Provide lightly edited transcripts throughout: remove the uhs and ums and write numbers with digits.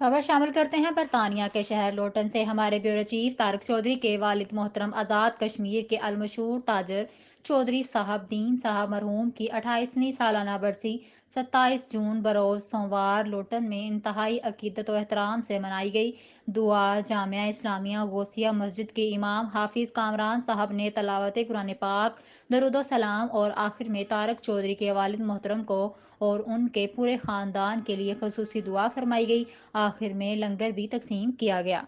خبر شامل کرتے ہیں برطانیہ کے شہر لوٹن سے۔ ہمارے بیورو چیف طارق چودھری کے والد محترم آزاد کشمیر کے المشہور تاجر چودھری صاحب دین صاحب مرحوم کی 28ویں سالانہ برسی 27 جون بروز سوموار لوٹن میں انتہائی عقیدت و احترام سے منائی گئی۔ دعا جامعہ اسلامیہ غوثیہ مسجد کے امام حافظ کامران صاحب نے تلاوت قرآن پاک، درود و سلام اور آخر میں طارق چودھری کے والد محترم کو اور ان کے پورے خاندان کے لیے خصوصی دعا فرمائی گئی۔ آخر میں لنگر بھی تقسیم کیا گیا۔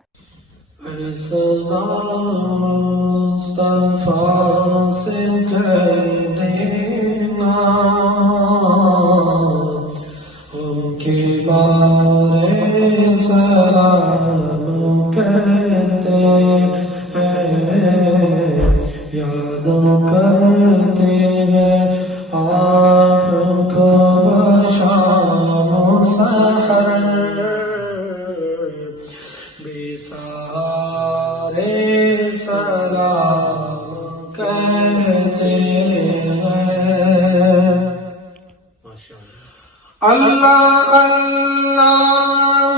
ان کے بارے سلام کہتے ہیں، یاد کرتے ہیں آپ کو شام و سحر، بے سہارے سلام کہتے ہیں۔ اللہ اللہ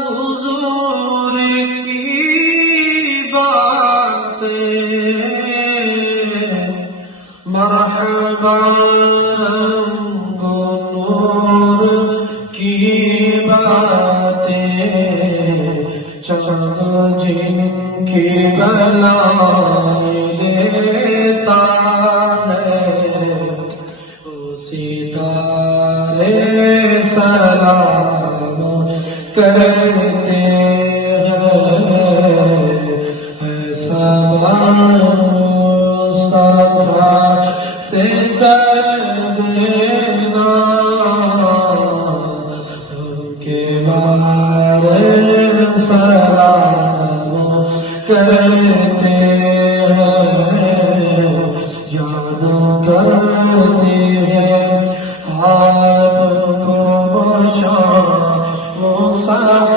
حضور کی باتیں، مرحبا رنگ و نور کی باتیں، چاند جن کی بلائیں لیتا ہے، وہ ستارے سلام کرتے ہیں، ایسا مصطفیٰ سے کر دینا، ان کے بارے سلام کرتے ہیں، یاد کرتے ہیں آپ کو شام و سحر۔